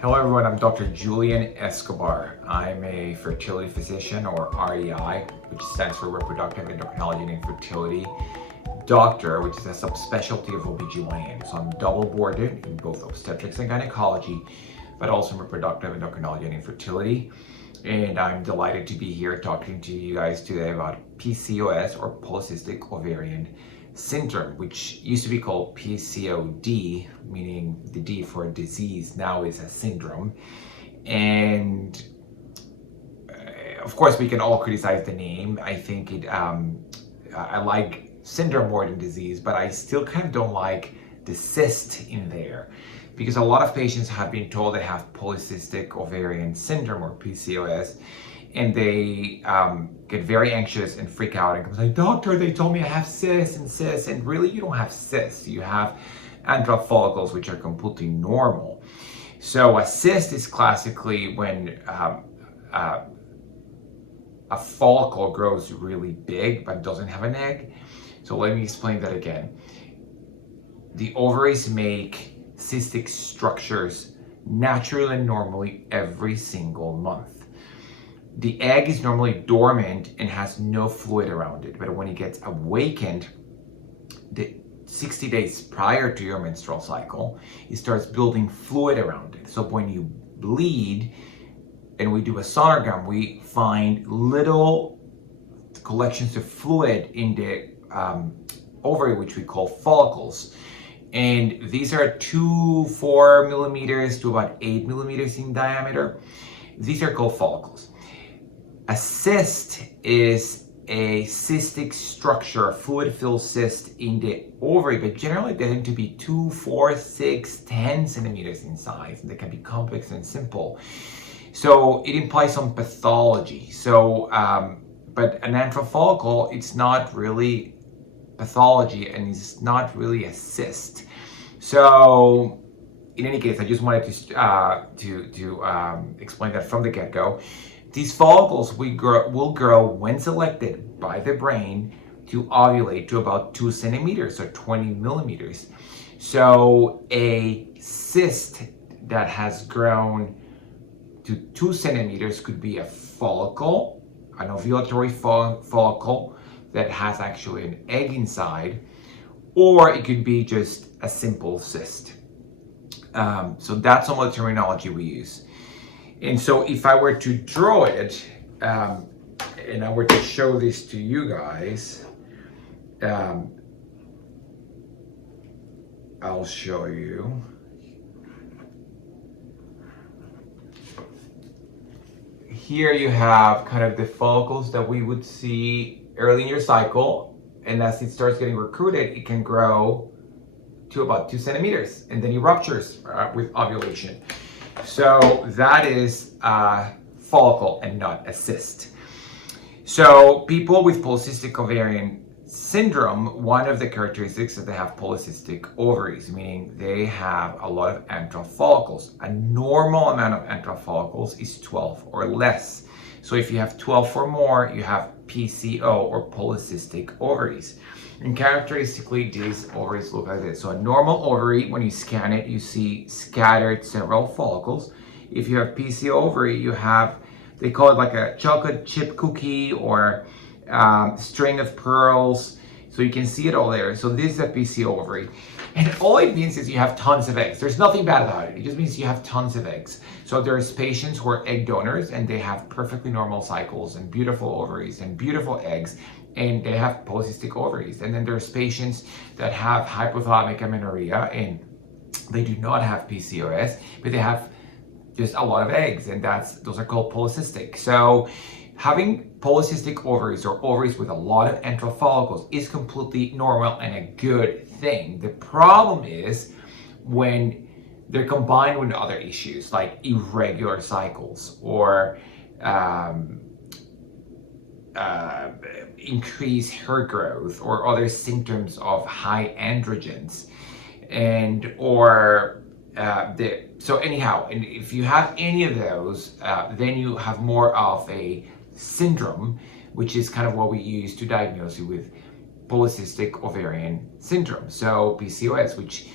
Hello everyone, I'm Dr. Julian Escobar. I'm a fertility physician, or REI, which stands for Reproductive Endocrinology and Infertility Doctor, which is a subspecialty of OBGYN. So I'm double boarded in both obstetrics and gynecology, but also in reproductive endocrinology and infertility. And I'm delighted to be here talking to you guys today about PCOS, or Polycystic Ovarian Syndrome, which used to be called PCOD, meaning the D for disease, now is a syndrome. And of course, we can all criticize the name. I think I like syndrome more than disease, but I still kind of don't like the cyst in there, because a lot of patients have been told they have Polycystic Ovarian Syndrome, or PCOS, and they get very anxious and freak out and come like, doctor, they told me I have cysts, and really you don't have cysts. You have androgen follicles, which are completely normal. So a cyst is classically when a follicle grows really big but doesn't have an egg. So let me explain that again. The ovaries make cystic structures naturally and normally every single month. The egg is normally dormant and has no fluid around it, but when it gets awakened, the 60 days prior to your menstrual cycle, it starts building fluid around it. So when you bleed and we do a sonogram, we find little collections of fluid in the ovary, which we call follicles. And these are 4 millimeters to about 8 millimeters in diameter. These are called follicles. A cyst is a cystic structure, a fluid-filled cyst in the ovary, but generally they tend to be 2, 4, 6, 10 centimeters in size. They can be complex and simple. So it implies some pathology. So, but an androgen follicle, it's not really pathology, and it's not really a cyst. So in any case, I just wanted to explain that from the get-go. These follicles will grow when selected by the brain to ovulate to about 2 centimeters or 20 millimeters. So a cyst that has grown to 2 centimeters could be a follicle, an ovulatory follicle that has actually an egg inside, or it could be just a simple cyst. So that's some of the terminology we use. And so if I were to draw it, and I were to show this to you guys, I'll show you. Here you have kind of the follicles that we would see early in your cycle, and as it starts getting recruited, it can grow to about 2 centimeters, and then it ruptures with ovulation. So that is a follicle and not a cyst. So people with polycystic ovarian syndrome, one of the characteristics is that they have polycystic ovaries, meaning they have a lot of androgen follicles. A normal amount of androgen follicles is 12 or less. So if you have 12 or more, you have PCO, or polycystic ovaries. And characteristically, these ovaries look like this. So a normal ovary, when you scan it, you see scattered several follicles. If you have PCO ovary, you have, they call it like a chocolate chip cookie or string of pearls. So you can see it all there. So this is a PCO ovary. And all it means is you have tons of eggs. There's nothing bad about it. It just means you have tons of eggs. So there's patients who are egg donors and they have perfectly normal cycles and beautiful ovaries and beautiful eggs, and they have polycystic ovaries. And then there's patients that have hypothalamic amenorrhea and they do not have PCOS, but they have just a lot of eggs, and those are called polycystic. So having polycystic ovaries, or ovaries with a lot of androgen follicles, is completely normal and a good thing. The problem is when they're combined with other issues like irregular cycles or increased hair growth or other symptoms of high androgens, and so anyhow, and if you have any of those, then you have more of a syndrome, which is kind of what we use to diagnose you with Polycystic Ovarian Syndrome. So PCOS, which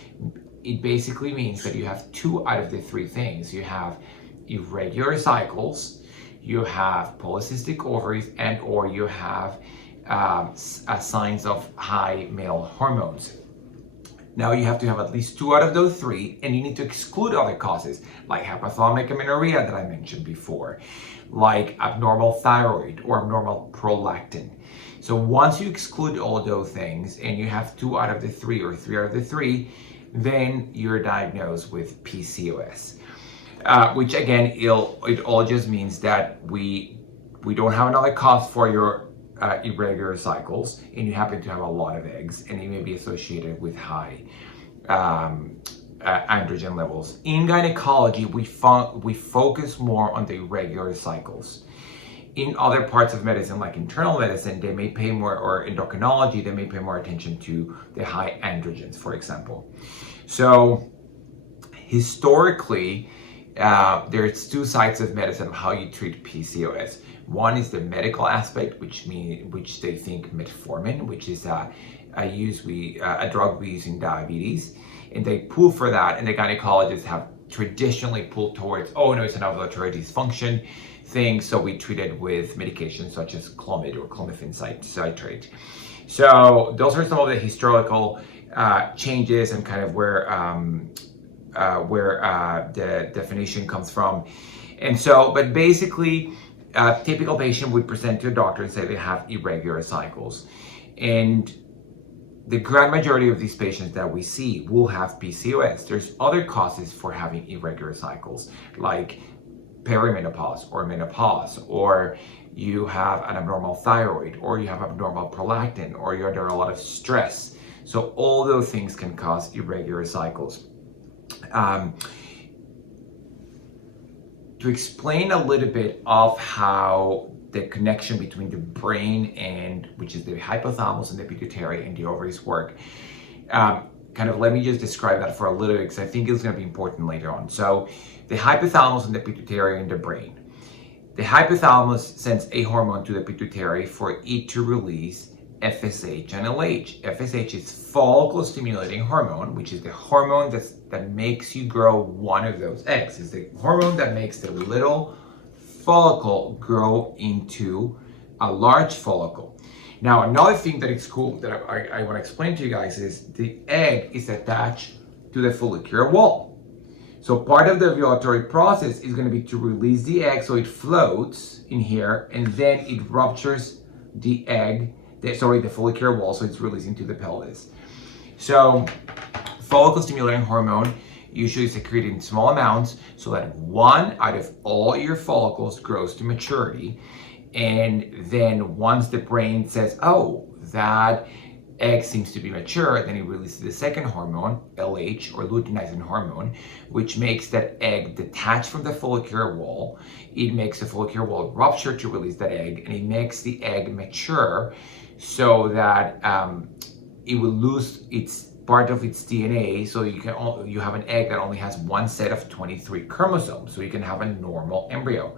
it basically means that you have 2 out of the 3 things. You have irregular cycles, you have polycystic ovaries, and or you have signs of high male hormones. Now you have to have at least 2 out of those 3, and you need to exclude other causes like hypothalamic amenorrhea that I mentioned before, like abnormal thyroid or abnormal prolactin. So once you exclude all those things and you have 2 out of the 3 or 3 out of the 3, then you're diagnosed with PCOS, which again, it all just means that we don't have another cause for your irregular cycles, and you happen to have a lot of eggs, and it may be associated with high androgen levels. In gynecology, we focus more on the irregular cycles. In other parts of medicine, like internal medicine, they may pay more, or endocrinology, they may pay more attention to the high androgens, for example. So historically, there's 2 sides of medicine of how you treat PCOS. One is the medical aspect, which they think metformin, which is a drug we use in diabetes, and they pull for that. And the gynecologists have traditionally pulled towards, oh no, it's an ovulatory dysfunction thing, so we treat it with medications such as Clomid or clomiphene citrate. So those are some of the historical changes and kind of where the definition comes from. And so, but basically, a typical patient would present to a doctor and say they have irregular cycles. And the grand majority of these patients that we see will have PCOS. There's other causes for having irregular cycles, like perimenopause or menopause, or you have an abnormal thyroid, or you have abnormal prolactin, or you're under a lot of stress. So all those things can cause irregular cycles. To explain a little bit of how the connection between the brain and, which is the hypothalamus and the pituitary and the ovaries work, kind of let me just describe that for a little bit, because I think it's going to be important later on. So the hypothalamus and the pituitary and the brain. The hypothalamus sends a hormone to the pituitary for it to release FSH and LH. FSH is follicle stimulating hormone, which is the hormone that makes you grow one of those eggs. It's the hormone that makes the little follicle grow into a large follicle. Now, another thing that is cool that I want to explain to you guys is the egg is attached to the follicular wall. So part of the ovulatory process is going to be to release the egg so it floats in here, and then it ruptures the egg, the follicular wall, so it's released into the pelvis. So follicle stimulating hormone usually secreted in small amounts so that 1 out of all your follicles grows to maturity. And then once the brain says, oh, that egg seems to be mature, then it releases the second hormone, LH, or luteinizing hormone, which makes that egg detach from the follicular wall. It makes the follicular wall rupture to release that egg, and it makes the egg mature so that it will lose its part of its DNA. So you have an egg that only has 1 set of 23 chromosomes, so you can have a normal embryo.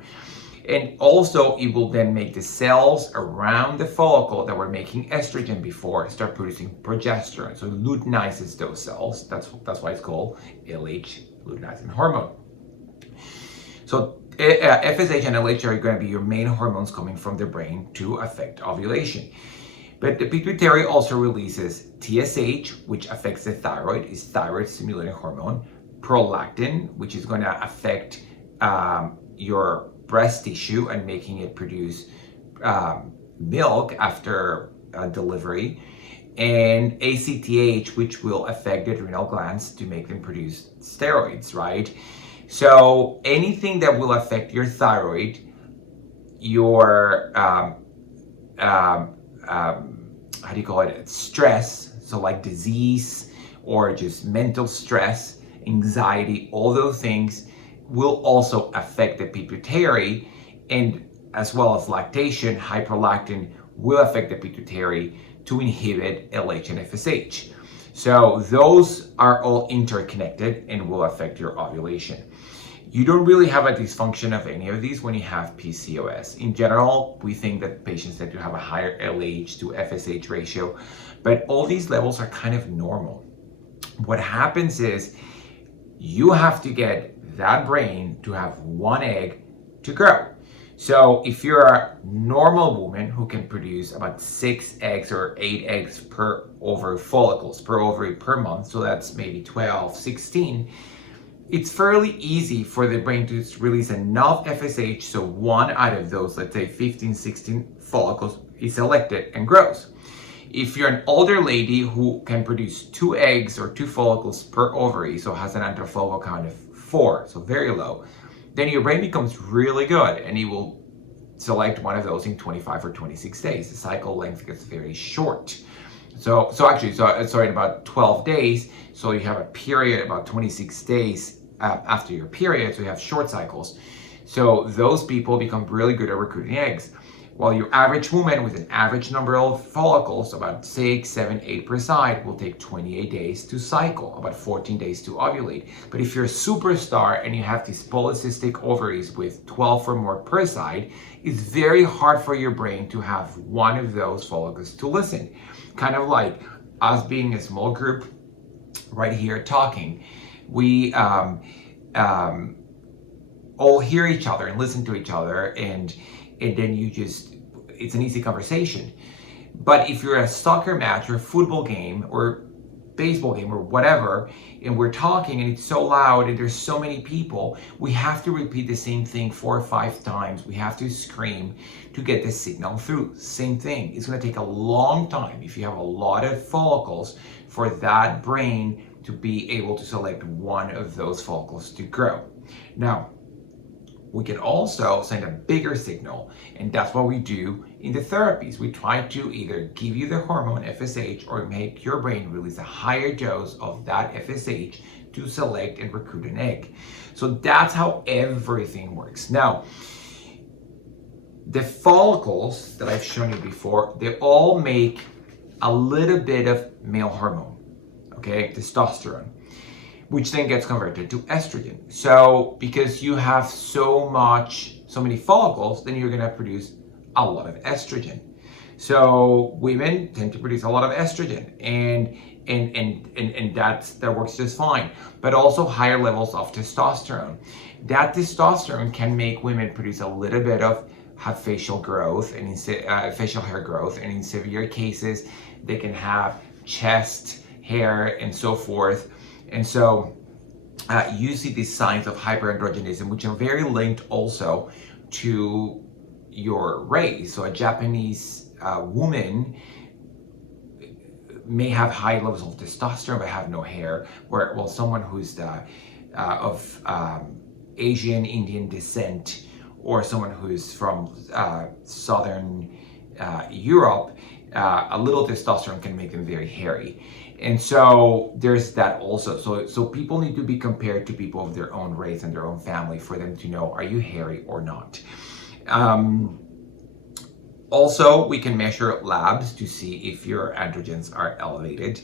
And also, it will then make the cells around the follicle that were making estrogen before start producing progesterone. So it luteinizes those cells. That's why it's called LH, luteinizing hormone. So FSH and LH are going to be your main hormones coming from the brain to affect ovulation. But the pituitary also releases TSH, which affects the thyroid, is thyroid stimulating hormone, prolactin, which is going to affect your breast tissue and making it produce milk after delivery, and ACTH, which will affect the adrenal glands to make them produce steroids, right? So anything that will affect your thyroid, your how do you call it? Stress, so like disease or just mental stress, anxiety, all those things will also affect the pituitary, and as well as lactation, hyperlactin will affect the pituitary to inhibit LH and FSH. So those are all interconnected and will affect your ovulation. You don't really have a dysfunction of any of these when you have PCOS. In general, we think that patients tend to have a higher LH to FSH ratio, but all these levels are kind of normal. what happens is you have to get that brain to have one egg to grow. So if you're a normal woman who can produce about 6 eggs or 8 eggs per ovary follicles, per ovary per month, so that's maybe 12, 16, it's fairly easy for the brain to release enough FSH so one out of those, let's say 15, 16 follicles is selected and grows. If you're an older lady who can produce 2 eggs or 2 follicles per ovary, so has an antifollicle count of 4, so very low, then your brain becomes really good and it will select one of those in 25 or 26 days. The cycle length gets very short. So in about 12 days, so you have a period about 26 days after your period, so you have short cycles. So those people become really good at recruiting eggs. While your average woman with an average number of follicles, about 6, 7, 8 per side, will take 28 days to cycle, about 14 days to ovulate. But if you're a superstar and you have these polycystic ovaries with 12 or more per side, it's very hard for your brain to have one of those follicles to listen. Kind of like us being a small group right here talking. We all hear each other and listen to each other, and then it's an easy conversation. But if you're at a soccer match or a football game or baseball game or whatever, and we're talking and it's so loud and there's so many people, we have to repeat the same thing 4 or 5 times. We have to scream to get the signal through. Same thing. It's going to take a long time, if you have a lot of follicles, for that brain to be able to select one of those follicles to grow. Now, we can also send a bigger signal, and that's what we do in the therapies. We try to either give you the hormone FSH or make your brain release a higher dose of that FSH to select and recruit an egg. So that's how everything works. Now, the follicles that I've shown you before, they all make a little bit of male hormone, okay, testosterone, which then gets converted to estrogen. So because you have so many follicles, then you're gonna produce a lot of estrogen. So women tend to produce a lot of estrogen, and that works just fine. But also higher levels of testosterone. That testosterone can make women produce a little bit of have facial growth and facial hair growth, and in severe cases, they can have chest hair and so forth. And so you see these signs of hyperandrogenism, which are very linked also to your race. So a Japanese woman may have high levels of testosterone but have no hair, while someone who's of Asian Indian descent, or someone who's from Southern Europe, a little testosterone can make them very hairy. And so there's that also. So people need to be compared to people of their own race and their own family for them to know, are you hairy or not? Also, we can measure labs to see if your androgens are elevated.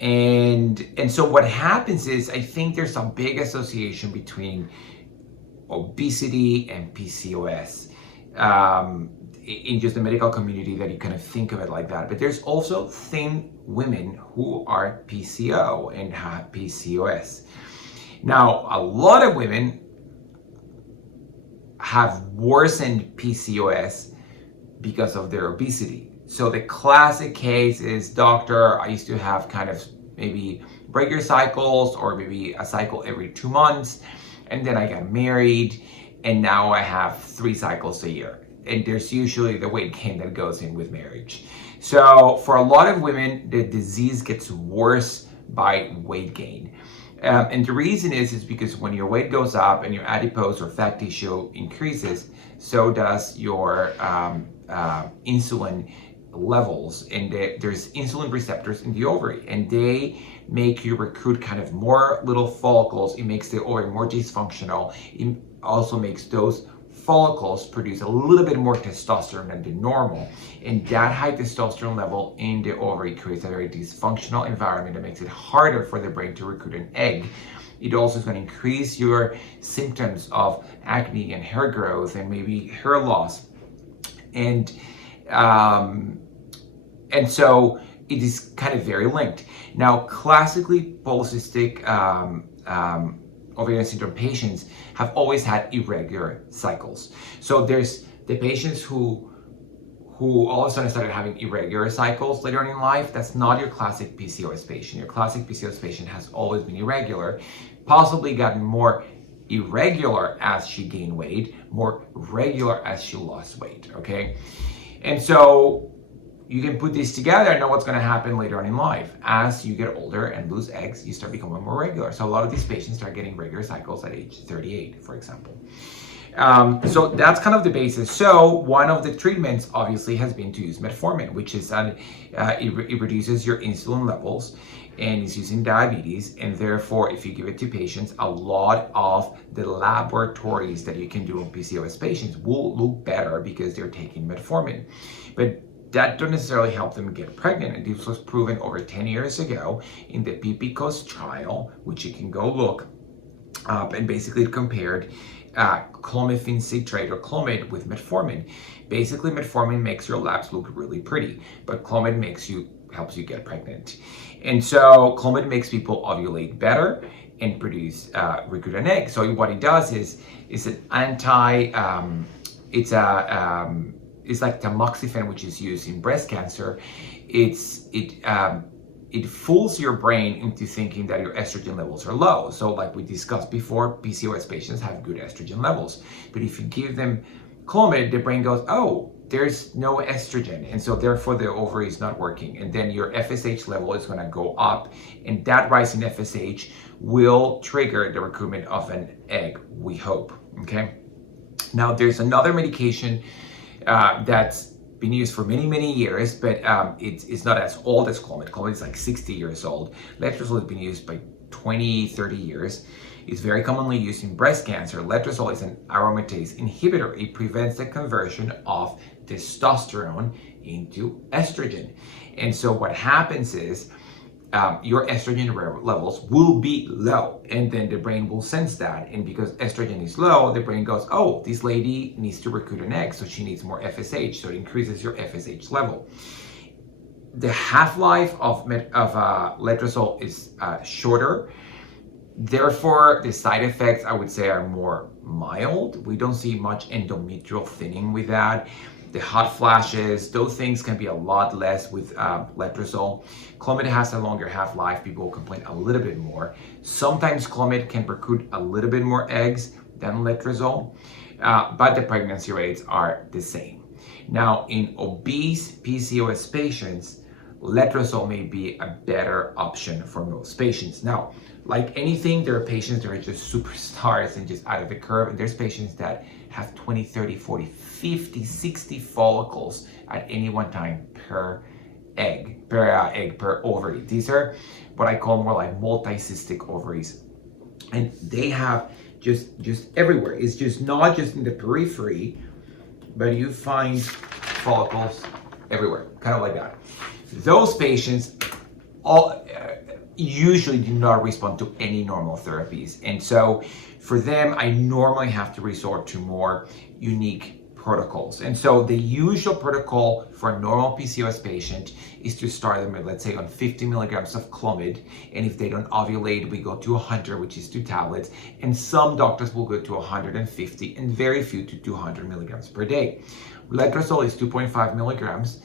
And so what happens is, I think there's a big association between obesity and PCOS. In just the medical community, that you kind of think of it like that. But there's also thin women who are PCO and have PCOS. Now, a lot of women have worsened PCOS because of their obesity. So the classic case is, doctor, I used to have kind of maybe regular cycles or maybe a cycle every 2 months, and then I got married and now I have 3 cycles a year. And there's usually the weight gain that goes in with marriage. So for a lot of women, the disease gets worse by weight gain. And the reason is because when your weight goes up and your adipose or fat tissue increases, so does your insulin levels. And there's insulin receptors in the ovary, and they make you recruit kind of more little follicles. It makes the ovary more dysfunctional. It also makes those follicles produce a little bit more testosterone than the normal, and that high testosterone level in the ovary creates a very dysfunctional environment that makes it harder for the brain to recruit an egg. It also is going to increase your symptoms of acne and hair growth and maybe hair loss, and so it is kind of very linked. Now, classically, polycystic ovarian syndrome patients have always had irregular cycles. So there's the patients who all of a sudden started having irregular cycles later on in life. That's not your classic PCOS patient. Your classic PCOS patient has always been irregular, possibly gotten more irregular as she gained weight, more regular as she lost weight, okay? And so you can put these together and know what's going to happen later on in life. As you get older and lose eggs, you start becoming more regular. So a lot of these patients start getting regular cycles at age 38, for example. So that's kind of the basis. So one of the treatments obviously has been to use metformin, which is it reduces your insulin levels and is used in diabetes. And therefore, if you give it to patients, a lot of the laboratories that you can do on PCOS patients will look better because they're taking metformin. But that don't necessarily help them get pregnant. And this was proven over 10 years ago in the Pcos trial, which you can go look up, and basically it compared clomiphene citrate or Clomid with metformin. Basically, metformin makes your labs look really pretty, but Clomid helps you get pregnant. And so Clomid makes people ovulate better and produce recruit an egg. So what it does is an it's like tamoxifen, which is used in breast cancer. It fools your brain into thinking that your estrogen levels are low. So like we discussed before, PCOS patients have good estrogen levels. But if you give them Clomid, the brain goes, oh, there's no estrogen. And so therefore the ovary is not working. And then your FSH level is gonna go up. And that rise in FSH will trigger the recruitment of an egg, we hope, okay? Now there's another medication that's been used for many, many years, but it's not as old as Clomid. Clomid is like 60 years old. Letrozole has been used by 20, 30 years. It's very commonly used in breast cancer. Letrozole is an aromatase inhibitor. It prevents the conversion of testosterone into estrogen. And so what happens is your estrogen levels will be low, and then the brain will sense that. And because estrogen is low, the brain goes, oh, this lady needs to recruit an egg, so she needs more FSH, so it increases your FSH level. The half-life of letrozole is shorter. Therefore, the side effects, I would say, are more mild. We don't see much endometrial thinning with that. The hot flashes, those things can be a lot less with letrozole. Clomid has a longer half-life. People complain a little bit more. Sometimes Clomid can recruit a little bit more eggs than letrozole, but the pregnancy rates are the same. Now, in obese PCOS patients, letrozole may be a better option for most patients. Now, like anything, there are patients that are just superstars and just out of the curve. And there's patients that have 20, 30, 40, 50, 60 follicles at any one time per ovary. These are what I call more like multicystic ovaries. And they have just everywhere. It's just not just in the periphery, but you find follicles everywhere, kind of like that. Those patients usually do not respond to any normal therapies. And so for them, I normally have to resort to more unique protocols. And so the usual protocol for a normal PCOS patient is to start them at, let's say, on 50 milligrams of Clomid. And if they don't ovulate, we go to 100, which is 2 tablets. And some doctors will go to 150 and very few to 200 milligrams per day. Letrozole is 2.5 milligrams,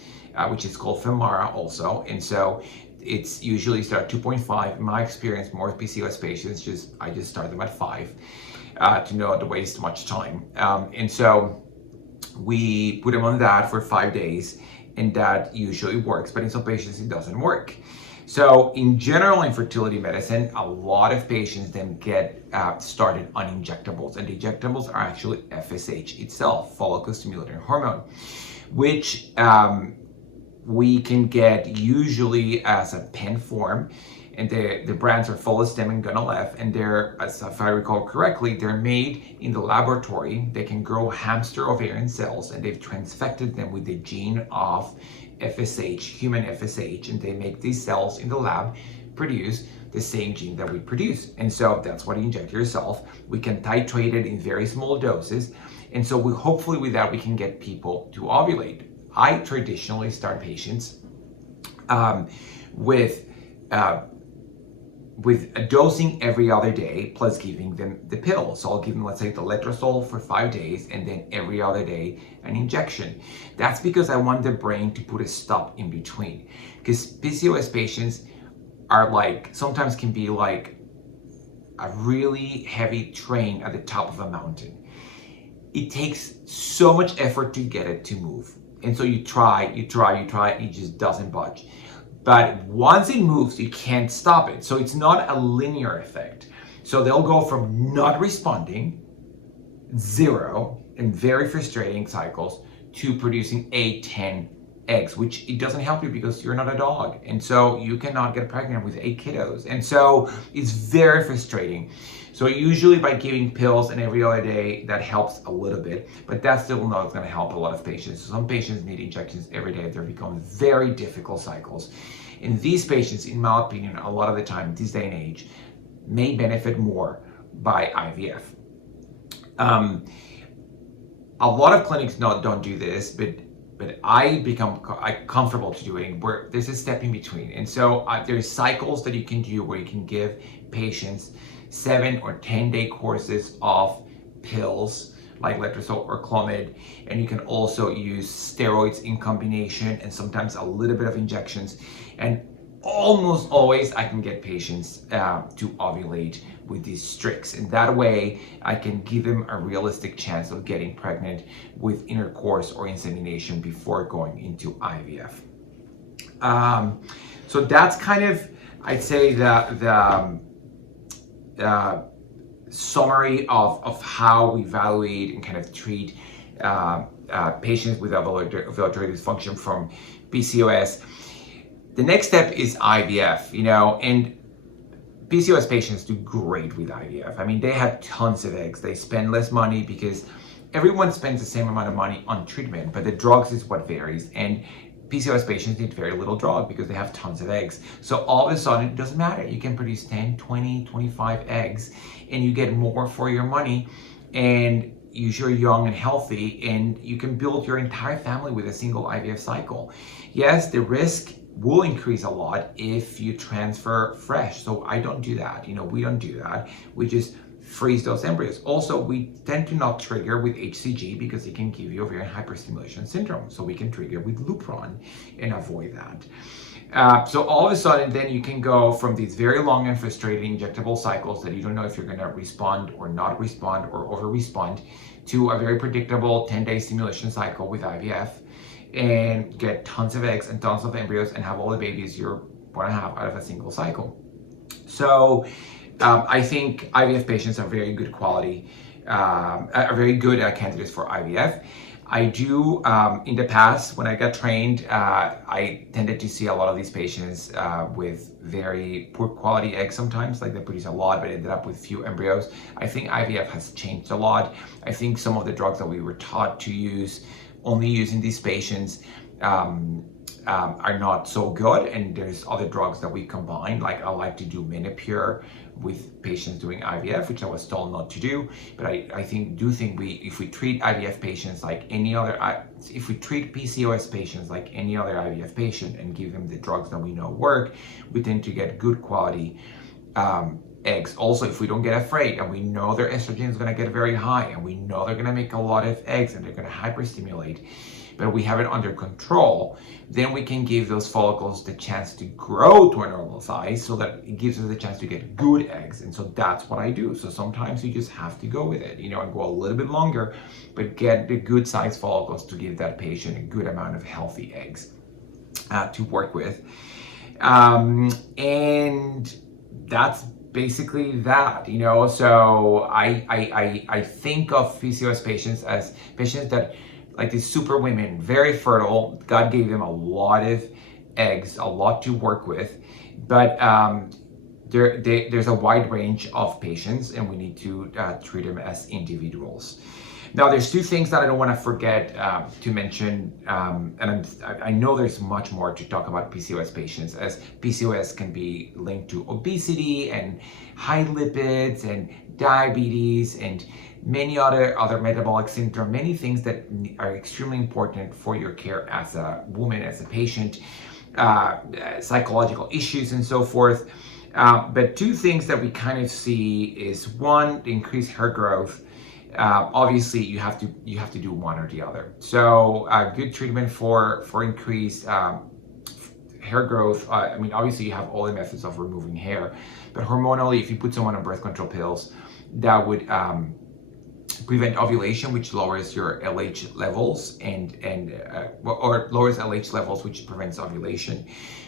which is called Femara also. And so it's usually start at 2.5. In my experience, more PCOS patients, I just start them at 5 to not waste much time. And so we put them on that for 5 days, and that usually works, but in some patients it doesn't work. So in general, in fertility medicine, a lot of patients then get started on injectables, and the injectables are actually FSH itself, follicle-stimulating hormone, which we can get usually as a pen form, and the brands are Follistim and Gonalef, and they're, as if I recall correctly, they're made in the laboratory. They can grow hamster ovarian cells, and they've transfected them with the gene of FSH, human FSH, and they make these cells in the lab produce the same gene that we produce. And so that's what you inject yourself. We can titrate it in very small doses, and so we hopefully with that we can get people to ovulate. I traditionally start patients with a dosing every other day plus giving them the pill. So I'll give them, let's say, the Letrozole for 5 days and then every other day an injection. That's because I want the brain to put a stop in between. Because PCOS patients are like, sometimes can be like a really heavy train at the top of a mountain. It takes so much effort to get it to move. And so you try, and it just doesn't budge. But once it moves, you can't stop it. So it's not a linear effect. So they'll go from not responding, 0, in very frustrating cycles, to producing 8, 10 eggs, which it doesn't help you because you're not a dog. And so you cannot get pregnant with 8 kiddos. And so it's very frustrating. So usually by giving pills and every other day, that helps a little bit, but that's still not going to help a lot of patients. Some patients need injections every day. They're becoming very difficult cycles. And these patients, in my opinion, a lot of the time, this day and age, may benefit more by IVF. A lot of clinics don't do this, but I become comfortable to doing where there's a step in between. And so there's cycles that you can do where you can give patients 7 or 10 day courses of pills like Letrozole or Clomid, and you can also use steroids in combination and sometimes a little bit of injections. And almost always I can get patients to ovulate with these tricks, and that way I can give them a realistic chance of getting pregnant with intercourse or insemination before going into IVF. So that's kind of, I'd say, the summary of how we evaluate and kind of treat patients with ovulatory dysfunction from PCOS. The next step is IVF, and PCOS patients do great with IVF. I mean, they have tons of eggs. They spend less money because everyone spends the same amount of money on treatment, but the drugs is what varies. And PCOS patients need very little drug because they have tons of eggs. So all of a sudden, it doesn't matter. You can produce 10, 20, 25 eggs, and you get more for your money, and you're young and healthy, and you can build your entire family with a single IVF cycle. Yes, the risk will increase a lot if you transfer fresh. So I don't do that. We don't do that. We just freeze those embryos. Also, we tend to not trigger with HCG because it can give you ovarian hyperstimulation syndrome. So we can trigger with Lupron and avoid that. So all of a sudden, then you can go from these very long and frustrating injectable cycles that you don't know if you're going to respond or not respond or over-respond to a very predictable 10-day stimulation cycle with IVF, and get tons of eggs and tons of embryos and have all the babies you're going to have out of a single cycle. So I think IVF patients are very good quality, are very good candidates for IVF. I do, in the past, when I got trained, I tended to see a lot of these patients with very poor quality eggs sometimes, like they produce a lot, but ended up with few embryos. I think IVF has changed a lot. I think some of the drugs that we were taught to use, only using these patients, are not so good, and there's other drugs that we combine. Like I like to do Menopur with patients doing IVF, which I was told not to do. But I think if we treat IVF patients like any other, if we treat PCOS patients like any other IVF patient and give them the drugs that we know work, we tend to get good quality eggs. Also, if we don't get afraid and we know their estrogen is going to get very high and we know they're going to make a lot of eggs and they're going to hyperstimulate, but we have it under control, then we can give those follicles the chance to grow to a normal size so that it gives us the chance to get good eggs. And so that's what I do. So sometimes you just have to go with it, and go a little bit longer, but get the good size follicles to give that patient a good amount of healthy eggs to work with. And that's basically that, so I think of PCOS patients as patients that, like these super women, very fertile. God gave them a lot of eggs, a lot to work with, but there's a wide range of patients, and we need to treat them as individuals. Now, there's two things that I don't want to forget to mention, and I know there's much more to talk about PCOS patients, as PCOS can be linked to obesity and high lipids and diabetes and many other metabolic syndrome, many things that are extremely important for your care as a woman, as a patient. psychological issues and so forth. But two things that we kind of see is one, the increased hair growth. Obviously, you have to do one or the other. So good treatment for increased hair growth. I mean, obviously you have all the methods of removing hair, but hormonally, if you put someone on birth control pills, that would prevent ovulation, which lowers your LH levels, or lowers LH levels, which prevents ovulation,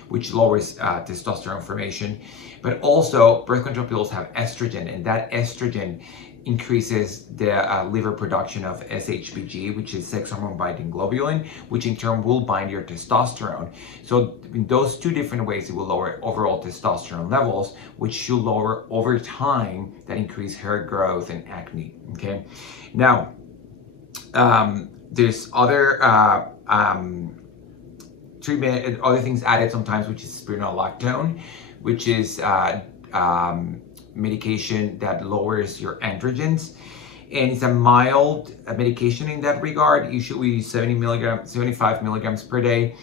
which lowers testosterone formation. But also, birth control pills have estrogen, and that estrogen increases the liver production of SHBG, which is sex hormone binding globulin, which in turn will bind your testosterone. So in those two different ways, it will lower overall testosterone levels, which should lower over time that increased hair growth and acne. Okay, now there's other treatment and other things added sometimes, which is spironolactone, which is medication that lowers your androgens, and it's a mild medication in that regard. Usually 75 milligrams per day.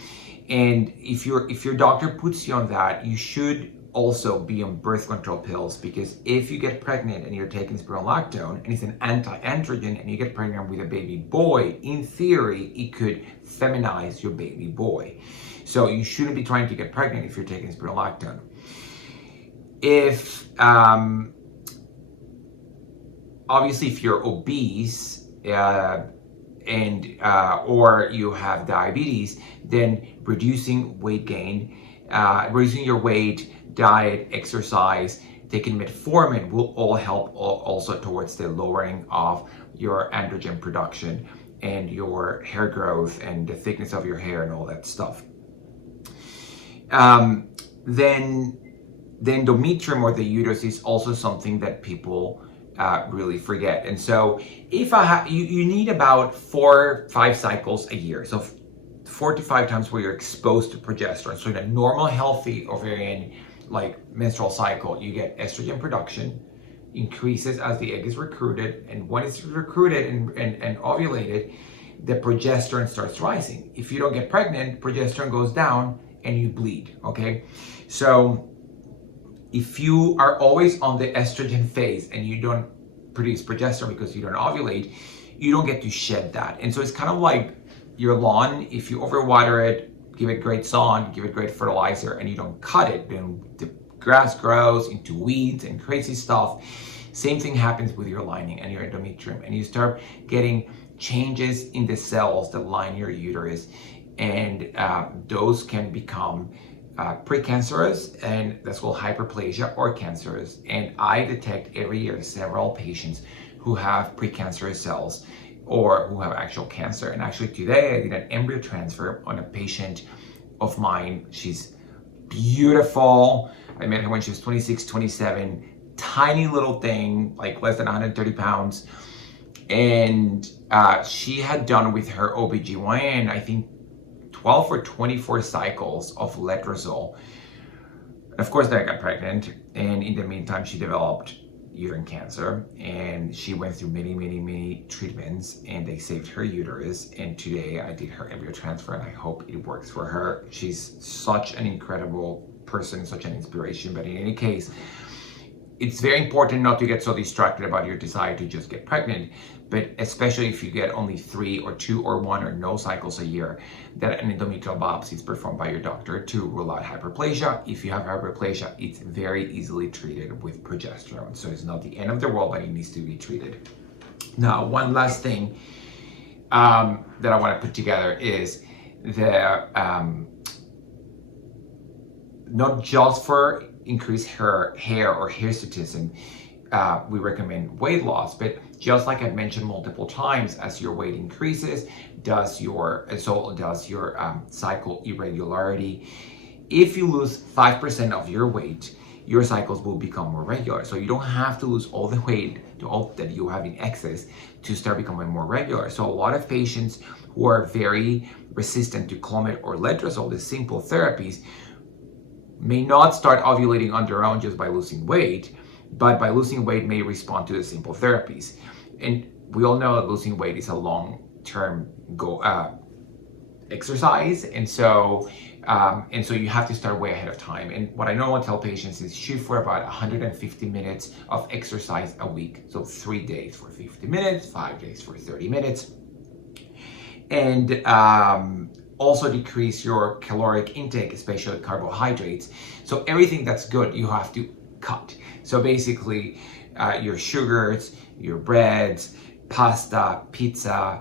And if your doctor puts you on that, you should also be on birth control pills, because if you get pregnant and you're taking spironolactone and it's an anti-androgen and you get pregnant with a baby boy, in theory it could feminize your baby boy. So you shouldn't be trying to get pregnant if you're taking spironolactone. If obviously if you're obese or you have diabetes, then reducing weight gain, reducing your weight, diet, exercise, taking metformin will all help also towards the lowering of your androgen production and your hair growth and the thickness of your hair and all that stuff. Then the endometrium, or the uterus, is also something that people really forget. And so if you need about 4-5 cycles a year. So 4 to 5 times where you're exposed to progesterone. So in a normal, healthy ovarian, like menstrual cycle, you get estrogen production, increases as the egg is recruited. And when it's recruited and ovulated, the progesterone starts rising. If you don't get pregnant, progesterone goes down and you bleed, okay? So if you are always on the estrogen phase and you don't produce progesterone because you don't ovulate, you don't get to shed that. And so it's kind of like your lawn. If you overwater it, give it great sun, give it great fertilizer, and you don't cut it, then the grass grows into weeds and crazy stuff. Same thing happens with your lining and your endometrium, and you start getting changes in the cells that line your uterus, and those can become precancerous, and that's called hyperplasia, or cancerous. And I detect every year several patients who have precancerous cells or who have actual cancer. And actually today I did an embryo transfer on a patient of mine. She's beautiful. I met her when she was 26, 27, tiny little thing, like less than 130 pounds. And she had done with her OBGYN, I think 12 or 24 cycles of Letrozole. Of course, then I got pregnant, and in the meantime, she developed uterine cancer, and she went through many treatments, and they saved her uterus. And today I did her embryo transfer, and I hope it works for her. She's such an incredible person, such an inspiration. But in any case, it's very important not to get so distracted about your desire to just get pregnant, but especially if you get only 3 or 2 or 1 or no cycles a year, that an endometrial biopsy is performed by your doctor to rule out hyperplasia. If you have hyperplasia, it's very easily treated with progesterone. So it's not the end of the world, but it needs to be treated. Now, one last thing that I want to put together is the not just for increased hair or hirsutism, we recommend weight loss, but just like I've mentioned multiple times, as your weight increases, does your cycle irregularity. If you lose 5% of your weight, your cycles will become more regular. So you don't have to lose all the weight that you have in excess to start becoming more regular. So a lot of patients who are very resistant to Clomid or Letrozole, the simple therapies, may not start ovulating on their own just by losing weight, but by losing weight may respond to the simple therapies. And we all know that losing weight is a long-term exercise, and so And so you have to start way ahead of time. And what I normally tell patients is shoot for about 150 minutes of exercise a week. So 3 days for 50 minutes, 5 days for 30 minutes. And also decrease your caloric intake, especially carbohydrates. So everything that's good, you have to cut. So basically, your sugars, your breads, pasta, pizza,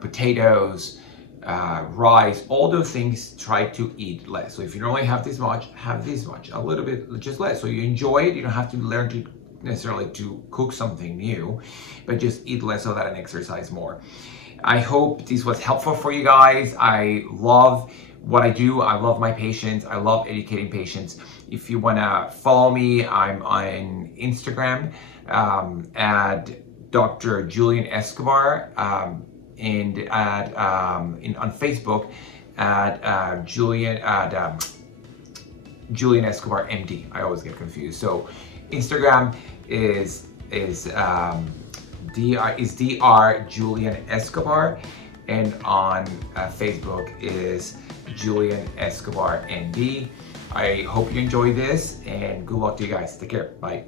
potatoes, rice, all those things, try to eat less. So if you normally have this much, have this much, a little bit, just less. So you enjoy it, you don't have to learn to necessarily to cook something new, but just eat less of that and exercise more. I hope this was helpful for you guys. I love what I do. I love my patients. I love educating patients. If you want to follow me, I'm on Instagram at Dr. Julian Escobar, and at on Facebook at Julian Escobar MD. I always get confused. So Instagram is Dr. Julian Escobar, and on Facebook is Julian Escobar ND. I hope you enjoy this, and good luck to you guys. Take care. Bye.